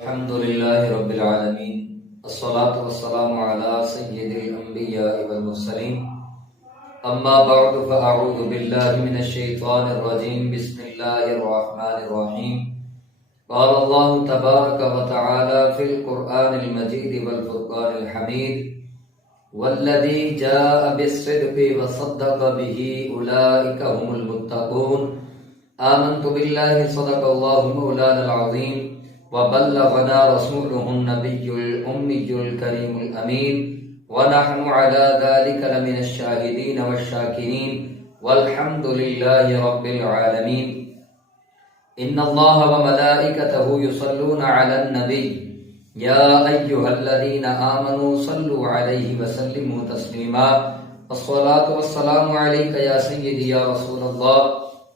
الحمد لله رب العالمين الصلاة والسلام على سيد الأنبياء والمرسلين أما بعد فأعوذ بالله من الشيطان الرجيم بسم الله الرحمن الرحيم قال الله تبارك وتعالى في القرآن المجيد والفرقان الحميد والذي جاء بالصدق وصدق به أولئك هم المتقون آمنت بالله صدق الله مولانا العظيم وبلغنا رسوله النبي الأمي الكريم الأمين ونحن على ذلك لمن الشاهدين والشاكرين والحمد لله رب العالمين إن الله وملائكته يصلون على النبي يا أيها الذين آمنوا صلوا عليه وسلموا تسليما الصلاة والسلام عليك يا سيدي يا رسول الله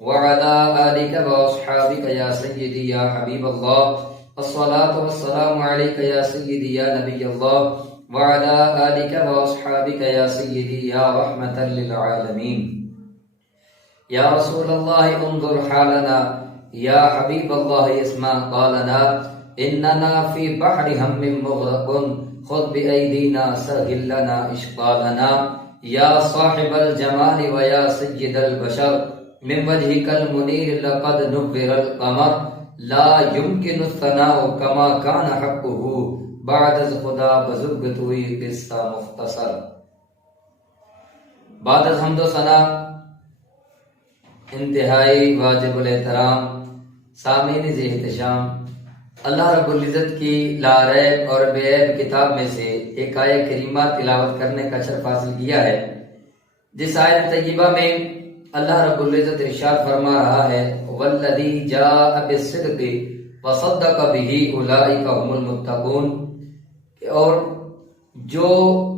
وعلى آلك وأصحابك يا سيدي يا حبيب الله الصلاة والسلام عليك يا سيدي يا نبي الله وعلى آلك وأصحابك يا سيدي يا رحمة للعالمين يا رسول الله انظر حالنا يا حبيب الله اسمع قالنا إننا في بحر هم مغرق خذ بأيدينا سهل لنا إشقالنا يا صاحب الجمال ويا سيد البشر من وجهك المنير لقد نبر القمر لا يمكن الثناء كما كان حقه بعد از خدا بزرگ توی قصہ مختصر. بعد از حمد و ثنا انتہائی واجب الاحترام سامعین ذی احتشام، اللہ رب العزت کی لا ریب اور بے عیب کتاب میں سے ایک آیت کریمہ تلاوت کرنے کا شرف حاصل کیا ہے، جس آیت طیبہ میں اللہ رب العزت ارشاد فرما رہا ہے والذی جاء بالصدق وصدق به اولئک هم المتقون، اور جو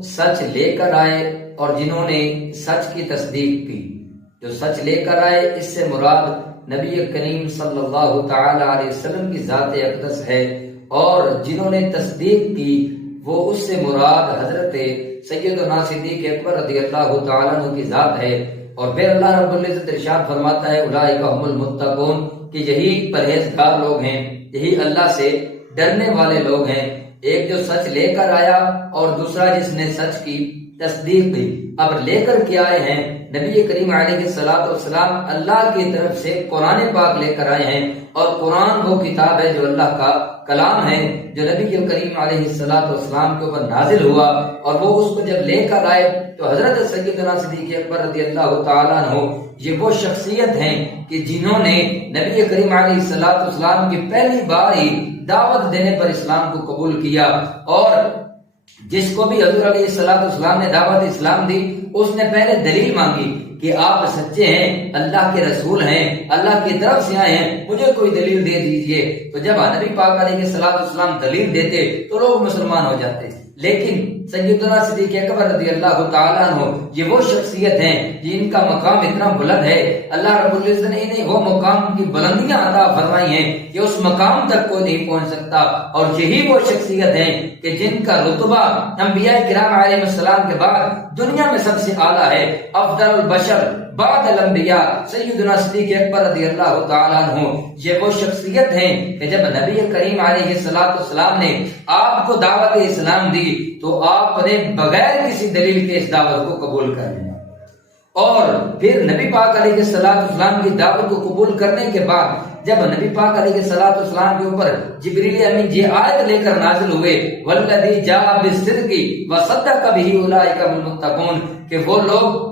سچ لے کر آئے اور جنہوں نے سچ کی تصدیق کی. جو سچ لے کر آئے اس سے مراد نبی کریم صلی اللہ تعالی علیہ وسلم کی ذات اقدس ہے، اور جنہوں نے تصدیق کی وہ اس سے مراد حضرت سیدنا صدیق اکبر رضی اللہ تعالیٰ عنہ کی ذات ہے. اور پھر اللہ رب العزت ارشاد فرماتا ہے اولئک هم المتقون، کہ یہی پرہیزگار لوگ ہیں، یہی اللہ سے ڈرنے والے لوگ ہیں. ایک جو سچ لے کر آیا اور دوسرا جس نے سچ کی تصدیق کی. اب لے کر کے آئے ہیں نبی کریم علیہ الصلوۃ والسلام اللہ کی طرف سے قرآن پاک لے کر آئے ہیں، اور قرآن وہ کتاب ہے جو اللہ کا کلام ہے، جو نبی کریم علیہ الصلوۃ والسلام کے اوپر نازل ہوا. اور وہ اس کو جب لے کر آئے تو حضرت سیدنا صدیق اکبر رضی اللہ تعالیٰ عنہ یہ وہ شخصیت ہیں کہ جنہوں نے نبی کریم علیہ الصلوۃ والسلام کی پہلی بار ہی دعوت دینے پر اسلام کو قبول کیا. اور جس کو بھی حضور علیہ الصلوۃ والسلام نے دعوت اسلام دی اس نے پہلے دلیل مانگی کہ آپ سچے ہیں، اللہ کے رسول ہیں، اللہ کی طرف سے آئے ہیں، مجھے کوئی دلیل دے دیجئے. تو جب نبی پاک علیہ الصلوۃ والسلام دلیل دیتے تو لوگ مسلمان ہو جاتے. لیکن سیدنا صدیق اکبر رضی اللہ تعالیٰ عنہ یہ وہ شخصیت ہیں جن کا مقام اتنا بلند ہے، اللہ رب العزت نے انہیں وہ مقام کی بلندیاں عطا فرمائی ہیں کہ اس مقام تک کوئی نہیں پہنچ سکتا. اور یہی وہ شخصیت ہیں کہ جن کا رتبہ انبیاء کرام علیہ السلام کے بعد دنیا میں سب سے اعلیٰ ہے. افضل البشر بعد الانبیاء سیدنا صدیق اکبر رضی اللہ تعالیٰ عنہ یہ وہ شخصیت ہیں کہ جب نبی کریم علیہ السلام نے آپ کو دعوت اسلام دی تو آپ نے بغیر کسی دلیل کے اس دعوت کو قبول کر لیا. اور پھر نبی پاک علیہ السلام کی دعوت کو قبول کرنے کے بعد جب نبی پاک علیہ السلام کے اوپر جبریل امین یہ آیت لے کر نازل ہوئے والذی جاء بالصدق وصدق به اولئک هم المتقون، کہ وہ لوگ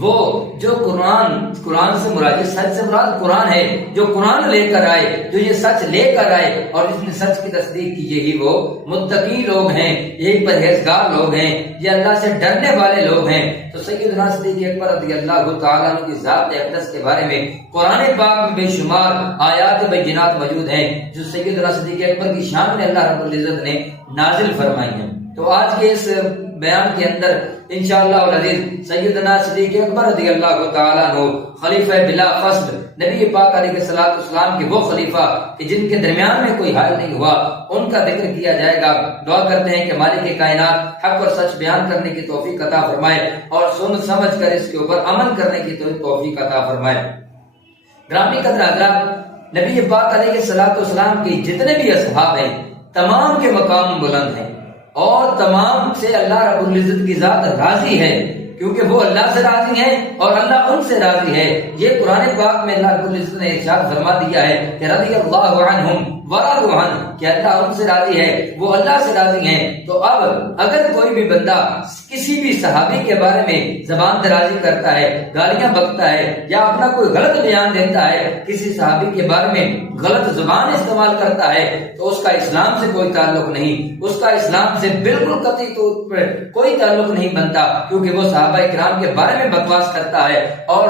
وہ جو قرآن سے مراد سچ سے مراد قرآن ہے، جو قرآن لے کر آئے، جو یہ سچ لے کر آئے اور جس نے سچ کی تصدیق کی، یہی وہ متقی لوگ ہیں، یہی پرہیزگار لوگ ہیں، یہ اللہ سے ڈرنے والے لوگ ہیں. تو سیدنا صدیق اکبر رضی اللہ تعالیٰ عنہ کی ذات اقدس کے بارے میں قرآن پاک میں بے شمار آیات بینات موجود ہیں جو سیدنا صدیق اکبر کی شان میں اللہ رب العزت نے نازل فرمائی ہیں. تو آج کے اس بیان کے اندر انشاءاللہ العزیز سیدنا صدیق اکبر رضی اللہ تعالیٰ عنہ خلیفہ بلا فصل نبی پاک علیہ السلام کے وہ خلیفہ کہ جن کے درمیان میں کوئی حال نہیں ہوا، ان کا ذکر کیا جائے گا. دعا کرتے ہیں کہ مالک کائنات حق اور سچ بیان کرنے کی توفیق عطا فرمائے اور سن سمجھ کر اس کے اوپر عمل کرنے کی توفیق عطا فرمائے. گرامی قدر حضرات، نبی پاک علیہ الصلوۃ والسلام کے جتنے بھی اصحاب ہیں تمام کے مقام بلند ہیں اور تمام سے اللہ رب العزت کی ذات راضی ہے، کیونکہ وہ اللہ سے راضی ہیں اور اللہ ان سے راضی ہے۔ یہ قرآن پاک میں اللہ رب العزت نے ارشاد فرما دیا ہے کہ رضی اللہ عنہم ورضوا عنہ، کہ اللہ ان سے راضی ہے، وہ اللہ سے راضی ہیں۔ تو اب اگر کوئی بھی بندہ کسی بھی صحابی کے بارے میں زبان درازی کرتا ہے، گالیاں بکتا ہے یا اپنا کوئی غلط بیان دیتا ہے، کسی صحابی کے بارے میں غلط زبان استعمال کرتا ہے، تو اس کا اسلام سے کوئی تعلق نہیں، اس کا اسلام سے بالکل قطعی طور پر کوئی تعلق نہیں بنتا، کیونکہ وہ صحابہ کرام کے بارے میں بکواس کرتا ہے۔ اور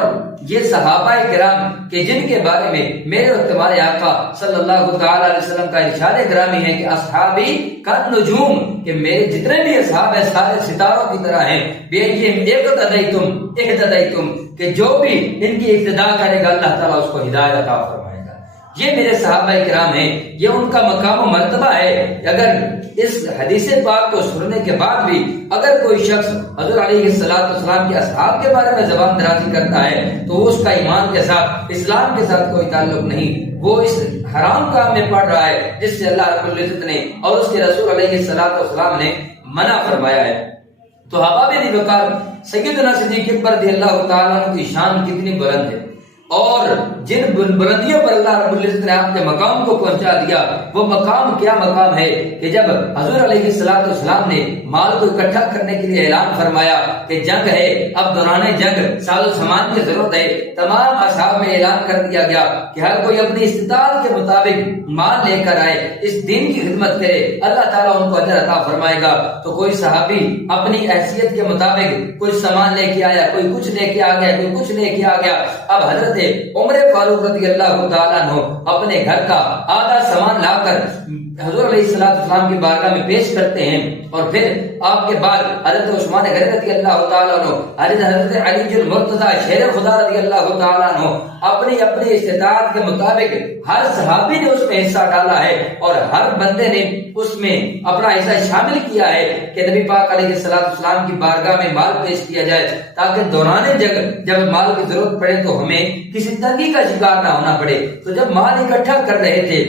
یہ صحابہ کرام کہ جن کے بارے میں میرے اور تمہارے آقا صلی اللہ تعالی علیہ وسلم کا ارشاد گرامی ہے کہ اصحابی کالنجوم، کہ میرے جتنے بھی اصحاب ہیں سارے ستاروں کی طرح ہیں، اہتدیتم، کہ جو بھی ان کی اقتداء کرے گا اللہ تعالیٰ اس کو ہدایت عطا فرمائے گا۔ یہ میرے صحابہ کرام ہیں، یہ ان کا مقام و مرتبہ ہے۔ اگر اس حدیث پاک کو سننے کے بعد بھی اگر کوئی شخص حضور علیہ السلام کے اصحاب کے بارے میں زبان درازی کرتا ہے تو اس کا ایمان کے ساتھ، اسلام کے ساتھ کوئی تعلق نہیں، وہ اس حرام کام میں پڑ رہا ہے جس سے اللہ رب العزت نے اور اس کے رسول علیہ السلام نے منع فرمایا ہے۔ تو احباب وقار، سیدنا صدیق اکبر رضی اللہ تعالیٰ عنہ کی شان کتنی بلند ہے، اور جن بلندیوں پر اللہ رب العزت نے آپ کے مقام کو پہنچا دیا، وہ مقام کیا مقام ہے کہ جب حضور علیہ السلام نے مال کو اکٹھا کرنے کے لیے اعلان فرمایا کہ جنگ ہے، اب دوران جنگ ساز و سامان کی ضرورت ہے، تمام اصحاب میں اعلان کر دیا گیا کہ ہر کوئی اپنی استطاعت کے مطابق مال لے کر آئے، اس دین کی خدمت کرے، اللہ تعالیٰ ان کو اجر عطا فرمائے گا۔ تو کوئی صحابی اپنی حیثیت کے مطابق کوئی سامان لے کے آیا، کوئی کچھ لے کے آ گیا، کوئی کچھ لے کے آ گیا۔ اب حضرت عمر فاروق رضی اللہ تعالیٰ عنہ اپنے گھر کا آدھا سامان لا کر حضور علیہ السلام کی بارگاہ میں پیش کرتے ہیں، اور پھر آپ کے بعد حضرت عثمان غنی رضی اللہ تعالیٰ عنہ، حضرت علی المرتضیٰ شیر خدا رضی اللہ تعالیٰ عنہ اپنی استطاعت کے مطابق ہر صحابی نے اس میں حصہ ڈالا ہے، اور ہر بندے نے اس میں اپنا حصہ شامل کیا ہے کہ نبی پاک علیہ السلام کی بارگاہ میں مال پیش کیا جائے، تاکہ دوران جنگ جب مال کی ضرورت پڑے تو ہمیں کسی تنگی کا شکار نہ ہونا پڑے۔ تو جب مال اکٹھا کر رہے تھے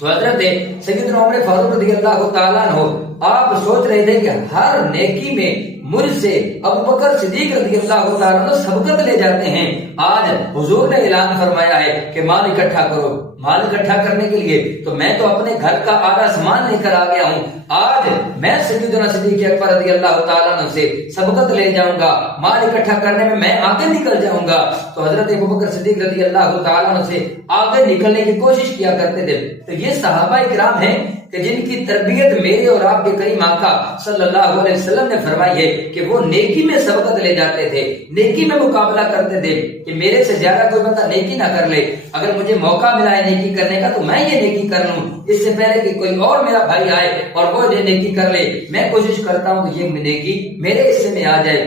تو حضرت سیدنا عمر فاروق رضی اللہ تعالیٰ عنہ آپ سوچ رہے تھے کہ ہر نیکی میں مجھ سے ابو بکر صدیق رضی اللہ تعالیٰ عنہ سبقت لے جاتے ہیں۔ آج حضور نے اعلان فرمایا ہے کہ مال اکٹھا کرو، مال اکٹھا کرنے کے لیے تو میں تو اپنے گھر کا آدھا سامان لے کر آ گیا ہوں، آج میں سیدنا صدیق اکبر رضی اللہ تعالیٰ عنہ سے سبقت لے جاؤں گا، مال اکٹھا کرنے میں میں آگے نکل جاؤں گا۔ تو حضرت ابو بکر صدیق رضی اللہ تعالیٰ عنہ سے آگے نکلنے کی کوشش کیا کرتے تھے۔ تو یہ صحابہ کرام ہیں کہ جن کی تربیت میرے اور آپ کے کریم آقا صلی اللہ علیہ وسلم نے فرمائی ہے کہ وہ نیکی میں سبقت لے جاتے تھے، نیکی میں مقابلہ کرتے تھے کہ میرے سے زیادہ کوئی بندہ نیکی نہ کر لے، اگر مجھے موقع ملا ہے نیکی کرنے کا تو میں یہ نیکی کر لوں، اس سے پہلے کہ کوئی اور میرا بھائی آئے اور وہ یہ نیکی کر لے، میں کوشش کرتا ہوں کہ یہ نیکی میرے حصے میں آ جائے۔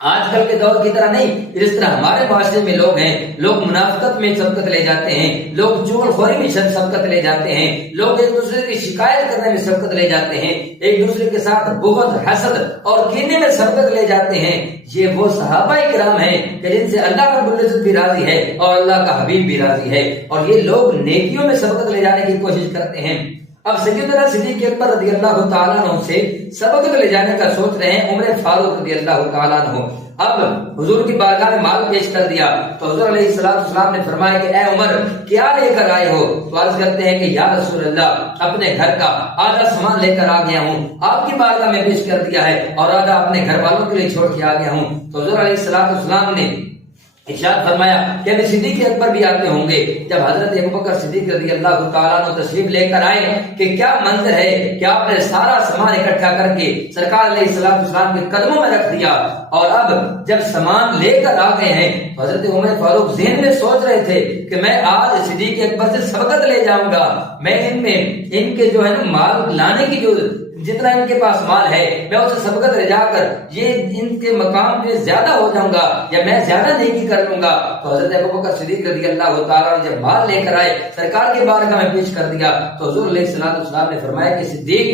آج کل کے دور کی طرح نہیں، جس طرح ہمارے معاشرے میں لوگ ہیں، لوگ منافقت میں سبقت لے جاتے ہیں، لوگ چغل خوری میں سبقت لے جاتے ہیں، لوگ ایک دوسرے کی شکایت کرنے میں سبقت لے جاتے ہیں، ایک دوسرے کے ساتھ بغض، حسد اور کینے میں سبقت لے جاتے ہیں۔ یہ وہ صحابہ کرام ہیں کہ جن سے اللہ رب العزت بھی راضی ہے اور اللہ کا حبیب بھی راضی ہے، اور یہ لوگ نیکیوں میں سبقت لے جانے کی کوشش کرتے ہیں۔ اب سیدنا صدیق اکبر رضی اللہ تعالیٰ عنہ سے سبقت لے جانے کا سوچ رہے ہیں عمر فاروق رضی اللہ تعالیٰ عنہ۔ اب حضور کی بارگاہ میں مال پیش کر دیا تو حضور علیہ السلام نے فرمایا کہ اے عمر کیا لے کر آئے ہو؟ تو عرض کرتے ہیں کہ یا رسول اللہ اپنے گھر کا آدھا سامان لے کر آ گیا ہوں، آپ کی بارگاہ میں پیش کر دیا ہے، اور آدھا اپنے گھر والوں کے لیے چھوڑ کے آ گیا ہوں۔ تو حضور علیہ السلام نے ارشاد فرمایا کہ ابھی صدیق اکبر بھی آتے ہوں گے۔ جب حضرت ابوبکر صدیق رضی اللہ تعالیٰ عنہ تشریف لے کر آئے کہ کیا منظر ہے کہ آپ نے سارا سامان اکٹھا کر کے سرکار علیہ السلام کے قدموں میں رکھ دیا، اور اب جب سامان لے کر آ گئے ہیں تو حضرت عمر فاروق ذہن میں سوچ رہے تھے کہ میں آج صدیق اکبر سے سبقت لے جاؤں گا، میں ان کے جو ہے نا مال لانے کی جو جتنا ان کے پاس مال ہے میں اسے سبقت لے جا کر یہ ان کے مقام پہ زیادہ ہو جاؤں گا یا میں زیادہ نیکی کر لوں گا۔ تو حضرت ابوبکر صدیق رضی اللہ تعالیٰ نے جب مال لے کر آئے سرکار کے بارگاہ میں پیش کر دیا تو حضور علیہ السلام نے فرمایا کہ صدیق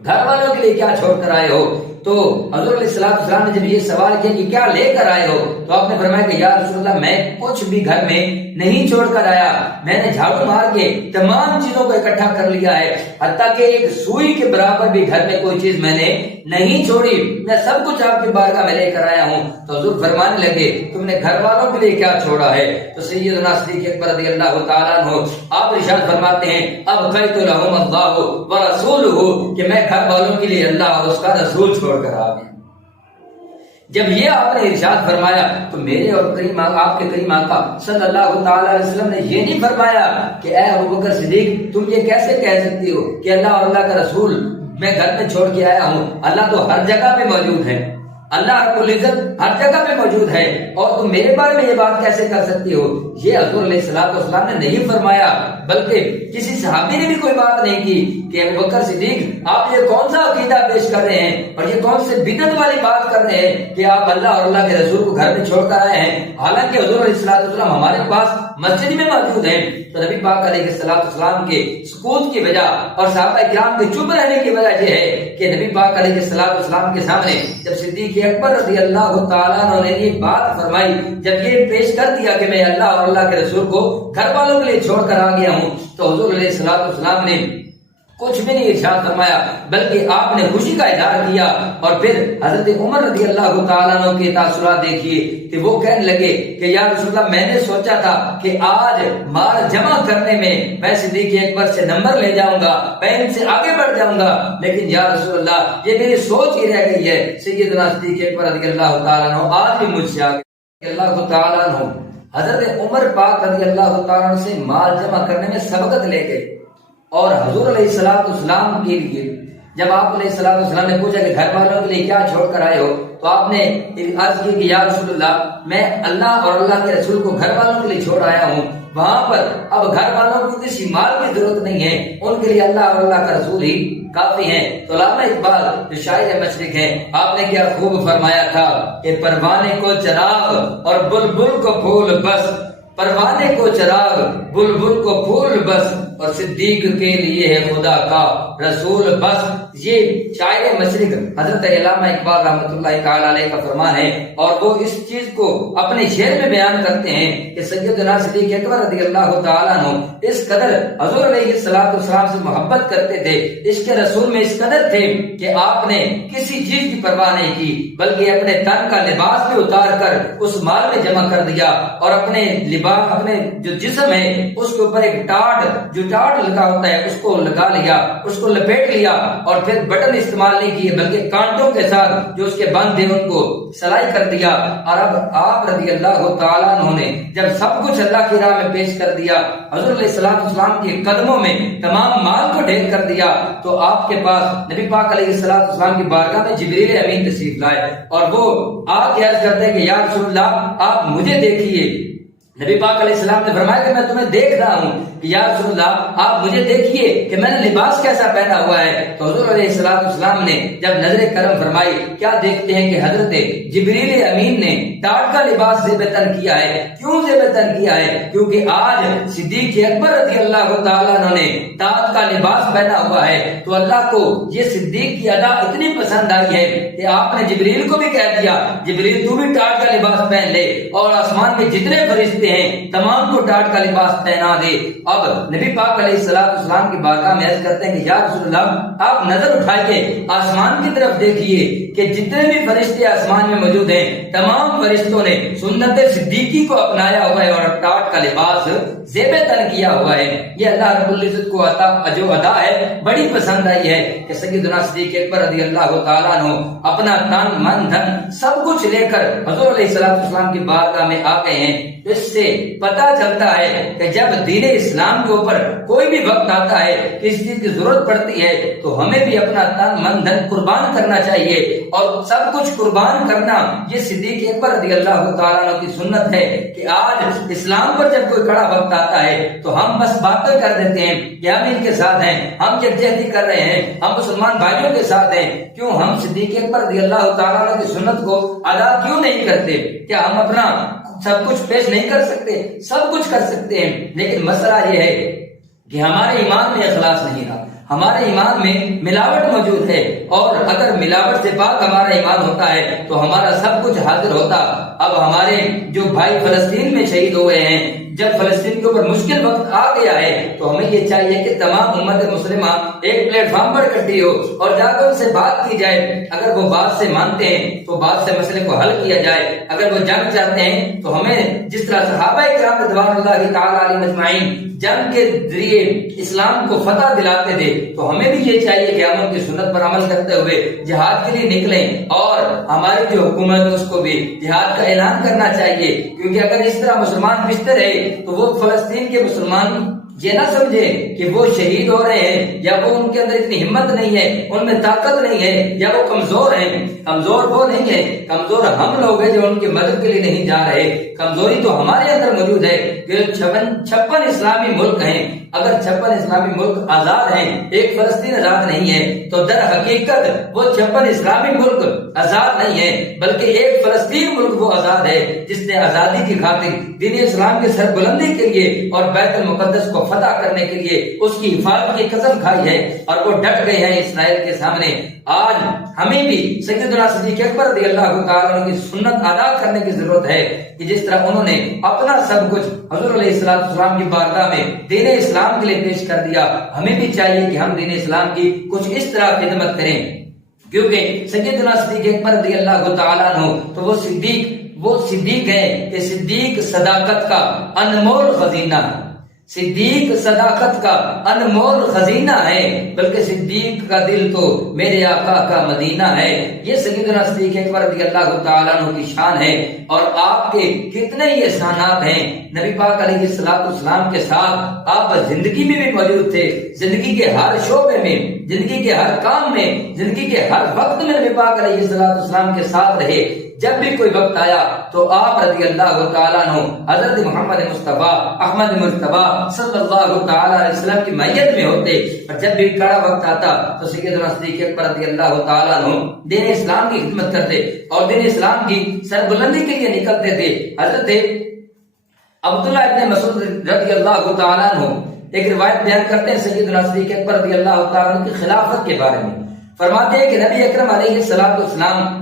گھر والوں کے لیے کیا چھوڑ کر آئے ہو؟ تو حضور علیہ السلام نے جب یہ سوال کیا کہ کیا لے کر آئے ہو، تو آپ نے فرمایا کہ یا رسول اللہ میں کچھ بھی گھر میں نہیں چھوڑ کر آیا، میں نے جھاڑو مار کے تمام چیزوں کو اکٹھا کر لیا ہے، حتیٰ کہ ایک سوئی کے برابر بھی گھر میں کوئی چیز میں نے نہیں چھوڑی، میں سب کچھ آپ کی بارگاہ میں لے کر آیا ہوں۔ تو حضور فرمانے لگے تم نے گھر والوں کے لیے کیا چھوڑا ہے؟ تو سیدنا صدیق اکبر رضی اللہ تعالیٰ عنہ آپ ارشاد فرماتے ہیں اب قیت لہم اللہ ورسولہ، کہ میں گھر والوں کے لیے اللہ اور اس کا رسول چھوڑ کر آ گیا۔ جب یہ آپ نے ارشاد فرمایا تو میرے اور کریم آپ کے کریم آقا صلی اللہ تعالی علیہ وسلم نے یہ نہیں فرمایا کہ اے ابوبکر صدیق تم یہ کیسے کہہ سکتی ہو کہ اللہ اور اللہ کا رسول میں گھر میں چھوڑ کے آیا ہوں، اللہ تو ہر جگہ پہ موجود ہے، اللہ رب العزت ہر جگہ پہ موجود ہے، اور تم میرے بارے میں یہ بات کیسے کر سکتی ہو؟ یہ حضور علیہ السلام نے نہیں فرمایا، بلکہ کسی صحابی نے بھی کوئی بات نہیں کی کہ ابوبکر صدیق آپ یہ کون سا عقیدہ پیش کر رہے ہیں اور یہ کون سے بدعت والی بات کر رہے ہیں کہ آپ اللہ اور اللہ کے رسول کو گھر میں چھوڑ کر آئے ہیں، حالانکہ حضور علیہ السلام ہمارے پاس مسجد میں موجود ہیں۔ تو نبی پاک علیہ السلام کے سکوت کی وجہ اور صحابہ کرام کے چپ رہنے کی وجہ یہ ہے کہ نبی پاک علیہ السلام کے سامنے جب صدیق اکبر رضی اللہ تعالیٰ عنہ نے یہ بات فرمائی، جب یہ پیش کر دیا کہ میں اللہ اور اللہ کے رسول کو گھر والوں کے لیے چھوڑ کر آ گیا ہوں، تو حضور علیہ السلام نے کچھ بھی نہیں ارشاد فرمایا، بلکہ آپ نے خوشی کا اظہار کیا۔ اور پھر حضرت عمر رضی اللہ تعالیٰ عنہ کے تاثرات دیکھیے کہ وہ کہنے لگے کہ یا رسول اللہ میں نے سوچا تھا کہ آج مال جمع کرنے میں صدیق اکبر سے نمبر لے جاؤں گا، میں ان سے آگے بڑھ جاؤں گا، لیکن یا رسول اللہ یہ میری سوچ ہی رہ گئی ہے۔ سیدنا صدیق اکبر رضی اللہ تعالیٰ عنہ آج بھی مجھ سے آگے اللہ تعالیٰ عنہ حضرت عمر پاک رضی اللہ تعالیٰ عنہ سے مال جمع کرنے میں سبقت لے گئے، اور حضور علیہ السلام کے لیے جب آپ علیہ السلام نے پوچھا کہ گھر والوں کے لیے کیا چھوڑ کر آئے ہو، تو آپ نے عرض کی کہ یا رسول اللہ میں اللہ اور اللہ کے رسول کو گھر والوں کے لیے چھوڑ آیا ہوں، وہاں پر اب گھر والوں کو کسی مال کی ضرورت نہیں ہے، ان کے لیے اللہ اور اللہ کا رسول ہی کافی ہیں۔ تو علامہ اقبال جو شاعر مشرق ہیں، آپ نے کیا خوب فرمایا تھا کہ پروانے کو چراغ اور بلبل کو پھول بس، پروانے کو چراغ بلبل کو پھول بس، اور صدیق کے لیے ہے خدا کا رسول بس۔ یہ شاعر مشرق حضرت علامہ اقبال رحمۃ اللہ تعالی علیہ کا فرمان ہے، اور وہ اس چیز کو اپنے شعر میں بیان کرتے ہیں کہ سیدنا صدیق اکبر رضی اللہ تعالیٰ عنہ اس قدر حضور علیہ السلام سے محبت کرتے تھے، عشق رسول میں اس قدر تھے کہ آپ نے کسی چیز کی پرواہ نہیں کی، بلکہ اپنے تن کا لباس بھی اتار کر اس مال میں جمع کر دیا، اور اپنے لباس اپنے جو جسم ہے اس کے اوپر ایک جو ٹاٹ لگا ہوتا ہے اس کو لگا لیا، اس کو لپیٹ لیا، اور پھر بٹن استعمال نہیں کیے بلکہ کانٹوں کے ساتھ جو اس کے بند تھے ان کو سلائی کر دیا۔ اور اب آپ رضی اللہ تعالیٰ عنہ نے جب سب کچھ اللہ کی راہ میں پیش کر دیا، حضور علیہ السلام کے قدموں میں تمام مال کو ڈھیر کر دیا، تو آپ کے پاس نبی پاک علیہ السلام کی بارگاہ میں جبریل امین تشریف لائے، اور وہ آ کے عرض کرتے ہیں کہ یا رسول اللہ آپ مجھے دیکھیے۔ نبی پاک علیہ السلام نے فرمایا کہ میں تمہیں دیکھ رہا ہوں کہ یا رسول اللہ آپ مجھے دیکھیے کہ میں نے لباس کیسا پہنا ہوا ہے۔ تو حضور علیہ السلام نے جب نظر کرم فرمائی، کیا دیکھتے ہیں کہ حضرت جبریل امین نے ٹاٹ کا لباس زیب تن کیا ہے۔ کیوں زیب تن کیا ہے؟ کیونکہ آج صدیق اکبر رضی اللہ تعالیٰ عنہ نے ٹاٹ کا لباس پہنا ہوا ہے، تو اللہ کو یہ صدیق کی ادا اتنی پسند آئی ہے کہ آپ نے جبریل کو بھی کہہ دیا جبریل تو بھی ٹاٹ کا لباس پہن لے، اور آسمان میں جتنے فرشتے ہیں تمام کو ٹاٹ کا لباس پہنا دے۔ اب نبی پاک علیہ السلام کی بارگاہ میں عرض کرتے ہیں کہ یا رسول اللہ آپ نظر اٹھائیے آسمان کی طرف دیکھیے کہ جتنے بھی فرشتے آسمان میں موجود ہیں تمام فرشتوں نے سنت صدیقی کو اپنایا ہوا ہے اور ٹاٹ کا لباس زیب تن کیا ہوا ہے۔ یہ اللہ رب العزت کو جو ادا ہے بڑی پسند آئی ہے کہ سیدنا صدیق اکبر رضی اللہ تعالیٰ عنہ اپنا تن من دھن سب کچھ لے کر حضور علیہ السلام کی بارگاہ میں آ گئے ہیں۔ اس سے پتہ چلتا ہے کہ جب دین اسلام کے اوپر کوئی بھی وقت آتا ہے کسی چیز کی ضرورت پڑتی ہے تو ہمیں بھی اپنا تن من دھن قربان کرنا چاہیے، اور سب کچھ قربان کرنا یہ صدیق اکبر رضی اللہ تعالیٰ عنہ کی سنت ہے کہ آج اسلام پر جب کوئی کڑا وقت آتا ہے تو ہم بس باتیں کر دیتے ہیں کہ ہم ان کے ساتھ ہیں، ہم یکجہتی کر رہے ہیں، ہم مسلمان بھائیوں کے ساتھ ہیں۔ کیوں ہم صدیق اکبر رضی اللہ تعالیٰ عنہ کی سنت کو ادا کیوں نہیں کرتے؟ کیا ہم اپنا سب کچھ پیش نہیں کر سکتے؟ سب کچھ کر سکتے ہیں، لیکن مسئلہ یہ ہے کہ ہمارے ایمان میں اخلاص نہیں رہا، ہمارے ایمان میں ملاوٹ موجود ہے، اور اگر ملاوٹ سے پاک ہمارا ایمان ہوتا ہے تو ہمارا سب کچھ حاضر ہوتا۔ اب ہمارے جو بھائی فلسطین میں شہید ہوئے ہیں، جب فلسطین کے اوپر مشکل وقت آ گیا ہے تو ہمیں یہ چاہیے کہ تمام امت مسلمہ ایک پلیٹ فارم پر اکٹھی ہو اور جا کر ان سے بات کی جائے۔ اگر وہ بات سے مانتے ہیں تو بات سے مسئلے کو حل کیا جائے، اگر وہ جنگ چاہتے ہیں تو ہمیں جس طرح صحابہ کرام رضوان اللہ تعالی علیہم اجمعین جنگ کے ذریعے اسلام کو فتح دلاتے تھے، تو ہمیں بھی یہ چاہیے کہ ہم ان کی سنت پر عمل کرتے ہوئے جہاد کے لیے نکلیں، اور ہماری جو حکومت ہے اس کو بھی جہاد کا اعلان کرنا چاہیے، کیونکہ اگر اس طرح مسلمان پستے رہے تو وہ فلسطین کے مسلمان یہ نہ سمجھیں کہ وہ شہید ہو رہے ہیں یا وہ ان کے اندر اتنی ہمت نہیں ہے، ان میں طاقت نہیں ہے، یا وہ کمزور ہیں۔ کمزور وہ نہیں ہے، کمزور ہم لوگ ہیں جو ان کی مدد کے لیے نہیں جا رہے۔ کمزوری تو ہمارے اندر موجود ہے کہ 56 اسلامی ملک ہیں، اگر 56 اسلامی ملک آزاد ہیں، ایک فلسطین آزاد نہیں ہے، تو در حقیقت وہ 56 اسلامی ملک آزاد نہیں ہے، بلکہ ایک فلسطین ملک وہ آزاد ہے جس نے آزادی کی خاطر دین اسلام کی سربلندی کے لیے اور بیت المقدس کو فتح کرنے کے لیے اس کی حفاظت کی قسم کھائی ہے، اور وہ ڈٹ گئے ہیں اسرائیل کے سامنے۔ آج ہمیں بھی سیدنا صدیق اکبر رضی اللہ تعالیٰ عنہ کی سنت ادا کرنے کی ضرورت ہے کہ جس طرح انہوں نے اپنا سب کچھ حضور علیہ السلام کی بارگاہ میں دین اسلام کے لیے پیش کر دیا، ہمیں بھی چاہیے کہ ہم دین اسلام کی کچھ اس طرح خدمت کریں، کیونکہ سیدنا صدیق اکبر رضی اللہ تعالیٰ عنہ تو وہ صدیق ہے کہ صدیق صداقت کا انمول خزینہ ہے، صدیق صداقت کا انمول خزینہ ہے، بلکہ صدیق کا دل تو میرے آقا کا مدینہ ہے۔ یہ سیدنا صدیق اکبر رضی اللہ تعالیٰ عنہ کی شان ہے، اور آپ کے کتنے ہی احسانات ہیں۔ نبی پاک علیہ السلام کے ساتھ آپ زندگی میں بھی موجود تھے، زندگی کے ہر شعبے میں، زندگی کے ہر کام میں، زندگی کے ہر وقت میں نبی پاک علیہ السلام کے ساتھ رہے۔ جب بھی کوئی وقت آیا تو آپ رضی اللہ تعالیٰ عنہ حضرت محمد مصطفیٰ احمد مصطفیٰ صلی اللہ تعالیٰ علیہ وسلم کی معیت میں ہوتے، اور جب بھی کڑا وقت آتا تو سیدنا صدیق اکبر رضی اللہ تعالیٰ عنہ دین اسلام کی خدمت کرتے اور دین اسلام کی سربلندی کے لیے نکلتے تھے۔ حضرت عبداللہ ابن مسعود رضی اللہ تعالیٰ عنہ ایک روایت بیان کرتے ہیں سیدنا صدیق اکبر رضی اللہ تعالیٰ عنہ کی خلافت کے بارے میں، فرماتے ہیں کہ نبی اکرم علیہ السلام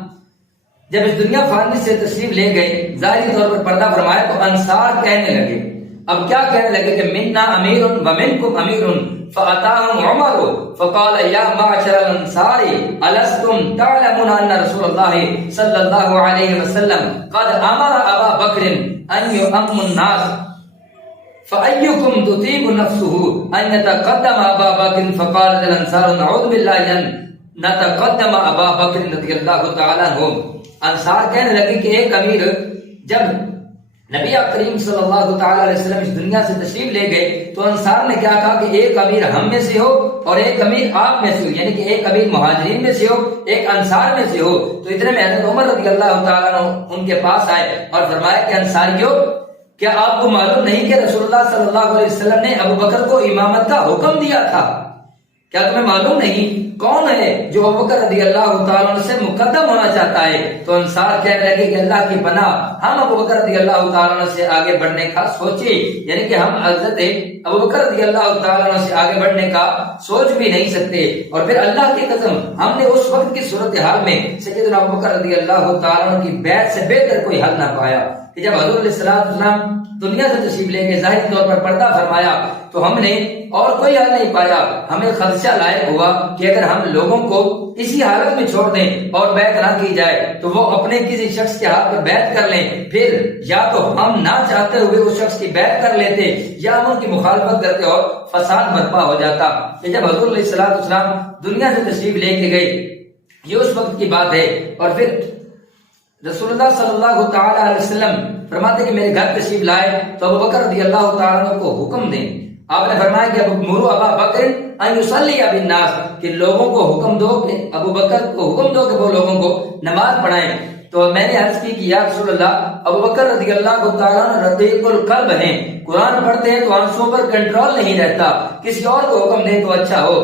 جب اس دنیا فانی سے تشریف لے گئے، ظاہری طور پر پردہ فرمایا تو انصار کہنے لگے، اب کیا کہنے لگے کہ منا امیر ومنکم امیر، فاتاهم عمر فقال یا معشر الانصار الستم تعلمون ان رسول اللہ صلی اللہ علیہ وسلم قد امر ابا بکر ان یؤم الناس فأيكم تطيب نفسه ان يتقدم ابا بکر، فقال الانصار نعوذ باللہ ان نتقدم ابا بکر رضی اللہ تعالی عنہ۔ انصار کہنے لگے کہ ایک امیر، جب نبی کریم صلی اللہ تعالی علیہ وسلم اس دنیا سے تشریف لے گئے تو انصار نے کیا کہا کہ ایک امیر ہم میں سے ہو اور ایک امیر آپ میں سے ہو، یعنی کہ ایک امیر مہاجرین میں سے ہو، ایک انصار میں سے ہو۔ تو اتنے میں حضرت عمر رضی اللہ تعالیٰ عنہ ان کے پاس آئے اور فرمایا کہ انصاریوں، کیا آپ کو معلوم نہیں کہ رسول اللہ صلی اللہ علیہ وسلم نے ابو بکر کو امامت کا حکم دیا تھا؟ کیا تمہیں معلوم نہیں کون ہے جو ابو بکر رضی اللہ تعالیٰ عنہ سے مقدم ہونا چاہتا ہے؟ تو انصار کہنے لگے کہ اللہ کی پناہ، ہم ابو بکر رضی اللہ تعالیٰ عنہ سے آگے بڑھنے کا سوچے، یعنی کہ ہم حضرت ابو بکر رضی اللہ تعالیٰ عنہ سے آگے بڑھنے کا سوچ بھی نہیں سکتے۔ اور پھر اللہ کی قسم، ہم نے اس وقت کی صورتحال میں سیدنا ابو بکر رضی اللہ تعالیٰ عنہ کی بیعت سے بہتر کوئی حل نہ پایا کہ جب حضور علیہ السلام دنیا سے تشریف لے کے ظاہری طور پر پردہ فرمایا تو ہم نے اور کوئی حل نہیں پایا۔ ہمیں خدشہ لائق ہوا کہ اگر ہم لوگوں کو اسی حالت میں چھوڑ دیں اور بیعت نہ کی جائے تو وہ اپنے کسی شخص کے ہاتھ پر بیعت کر لیں، پھر یا تو ہم نہ چاہتے ہوئے اس شخص کی بیعت کر لیتے یا ہم ان کی مخالفت کرتے اور فساد برپا ہو جاتا۔ کہ جب حضور علیہ السلام دنیا سے تشریف لے کے گئے، یہ اس وقت کی بات ہے، اور پھر رسول اللہ صلی اللہ تعالی علیہ وسلم فرماتے کہ میرے گھر تشریف لائے تو ابو بکر رضی اللہ تعالیٰ عنہ کو حکم دیں۔ آپ نے فرمایا کہ مروا ابا بکر ان یصلی بالناس، کہ لوگوں کو حکم دو، کہ ابو بکر کو حکم دو کہ وہ لوگوں کو نماز پڑھائیں۔ تو میں نے عرض کی کہ یا رسول اللہ، ابو بکر رضی اللہ تعالیٰ عنہ رقیق القلب ہیں، قرآن پڑھتے ہیں تو آنسوں پر کنٹرول نہیں رہتا، کسی اور کو حکم دیں تو اچھا ہو۔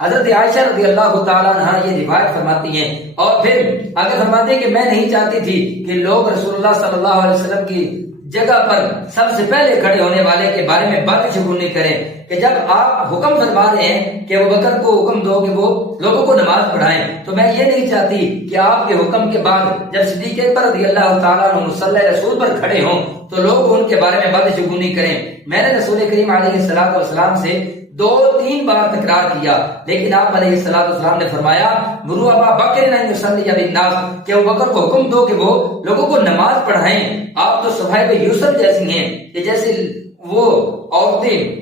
حضرت عائشہ رضی اللہ تعالیٰ عنہ یہ روایت فرماتی ہیں، اور پھر آگے فرماتے ہیں کہ میں نہیں چاہتی تھی کہ لوگ رسول اللہ صلی اللہ علیہ وسلم کی جگہ پر سب سے پہلے کھڑے ہونے والے کے بارے میں بدشگونی کریں کہ جب آپ حکم فرما رہے ہیں کہ ابو بکر کو حکم دو کہ وہ لوگوں کو نماز پڑھائیں، تو میں یہ نہیں چاہتی کہ آپ کے حکم کے بعد جب صدیق اکبر رضی اللہ تعالیٰ عنہ مصلی رسول پر کھڑے ہوں تو لوگ ان کے بارے میں بدشگونی کریں۔ میں نے رسول کریم علیہ السلام سے 2-3 بار تکرار کیا، لیکن آپ علیہ السلام نے فرمایا مروا ابا بکر ان یصلی بالناس، کہ ابو بکر کو حکم دو کہ وہ لوگوں کو نماز پڑھائیں۔ آپ تو صحابہ یوسف جیسی ہیں کہ جیسے وہ عورتیں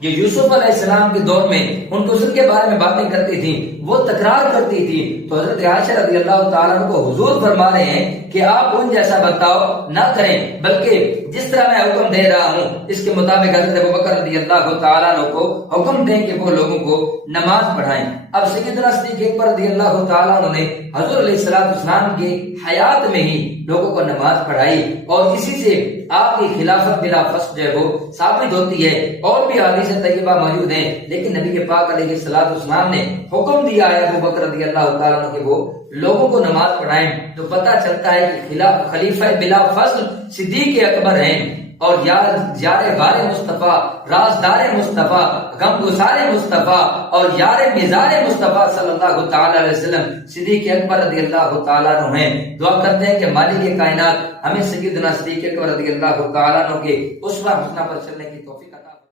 جو یوسف علیہ السلام کے دور میں ان حسن کے بارے میں باتیں کرتی تھیں، وہ تکرار کرتی تھی، تو حضرت عائشہ رضی اللہ تعالیٰ عنہ کو حضور فرما رہے ہیں کہ آپ ان جیسا برتاؤ نہ کریں، بلکہ جس طرح میں حکم دے رہا ہوں اس کے مطابق حضرت ابوبکر رضی اللہ تعالیٰ عنہ کو حکم دیں کہ وہ لوگوں کو نماز پڑھائیں۔ اب سیدنا صدیق اکبر رضی اللہ تعالیٰ عنہ نے حضور علیہ السلام کی حیات میں ہی لوگوں کو نماز پڑھائی، اور اسی سے آپ کی خلافت بلا فسق جو ہے وہ ثابت ہوتی ہے۔ اور بھی حدیث طیبہ موجود ہیں، لیکن نبی پاک علیہ السلام نے حکم دیا ہے ابو بکر رضی اللہ تعالیٰ عنہ کہ وہ لوگوں کو نماز پڑھائیں، تو پتہ چلتا ہے کہ خلیفہ بلا فضل صدیق اکبر ہیں، اور یار غار مصطفیٰ، رازدار مصطفیٰ، غمگسار مصطفیٰ اور یار مزار مصطفیٰ صلی اللہ تعالی علیہ وسلم صدیق اکبر رضی اللہ تعالیٰ عنہ ہیں۔ دعا کرتے ہیں کہ مالک کائنات ہمیں سیدنا صدیق اکبر رضی اللہ تعالیٰ عنہ کے اسوہ حسنہ پر چلنے کی توفیق عطا فرمائے۔